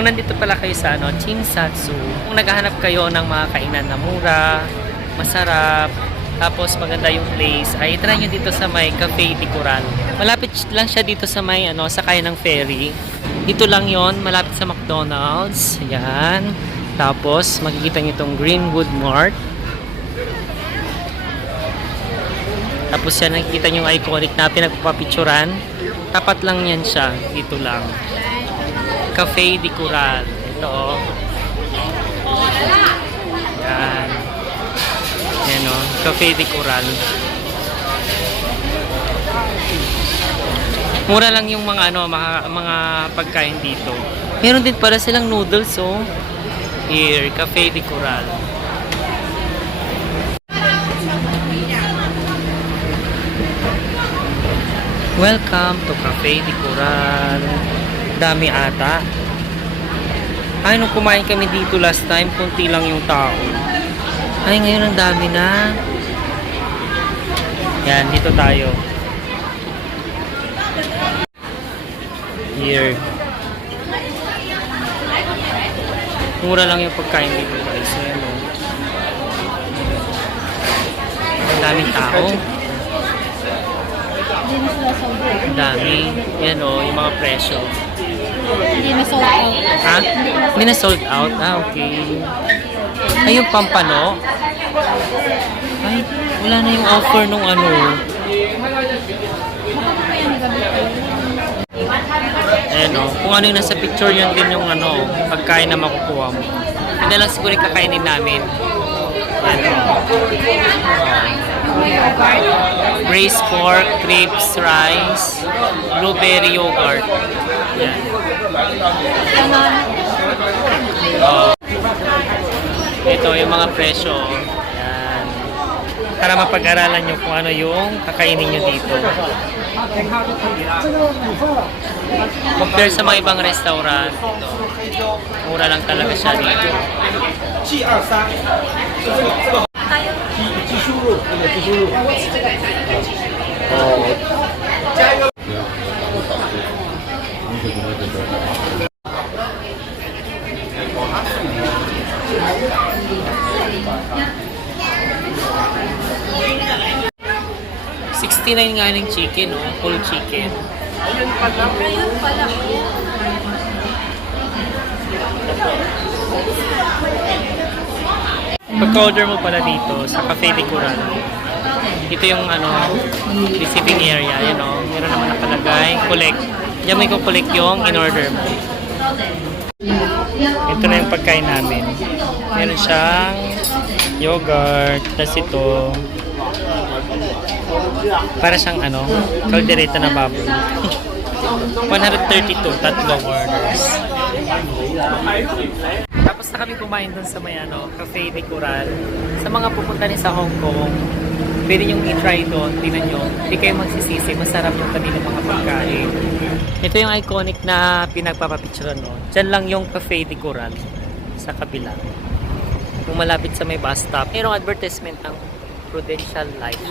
Kung nandito pala kayo sa Chinsatsu, kung naghahanap kayo ng mga kainan na mura, masarap, tapos maganda yung place, ay try nyo dito sa may Cafe de Coral. Malapit lang siya dito sa may sakay ng ferry. Dito lang yon, malapit sa McDonald's. Yan. Tapos makikita nyo itong Greenwood Mart. Tapos yan, nakikita nyo yung iconic na pinagpapapicturan. Tapat lang yan siya. Dito lang. Cafe de Coral. Ito oh. Yan. Yan oh. Cafe de Coral. Mura lang yung mga mga pagkain dito. Meron din pala silang noodles oh. Here, Cafe de Coral. Welcome to Cafe de Coral. Dami ata. Ay, nung kumain kami dito last time, kunti lang yung tao. Ay, ngayon ang dami na. Yan, dito tayo. Here. Mura lang yung pagkain dito guys. Ayan o. Ang daming tao. Ang dami. Yan o, yung mga presyo. Hindi na sold out. Ha? Hindi na sold out? Ah, okay. Ay, yung pampano. Ay, wala na yung offer nung Ayan o. Kung ano yung nasa picture, yun din yung pagkain na makukuha mo. Yun na lang siguro yung kakainin namin. Ayan o. Braised pork, crepes, rice, blueberry yogurt. Yan. Ito yung mga presyo. Yan. Para mapag-aralan nyo kung ano yung kakainin nyo dito. Compare sa mga ibang restaurant, mura lang talaga siya dito. $69 nga ng chicken, full chicken. Ayun pala. Pagka-order mo pala dito sa Cafe de Coral, ito yung receiving area, meron naman nakalagay, collect. Diyan may collect yung in-order mo. Ito na yung pagkain namin. Meron siyang yogurt, tas ito para siyang caldereta na baboy. 132, tatlong orders. Tapos na kami kumain dun sa may Cafe de Coral. Sa mga pupunta rin sa Hong Kong, pwede nyo i-try doon. Tingnan nyo, hindi kayo magsisisi. Masarap yung kanilang mga pagkain. Ito yung iconic na pinagpapapicture Diyan lang yung Cafe de Coral sa kabila. Kung malapit sa may bus stop, mayroong advertisement ng Prudential Life.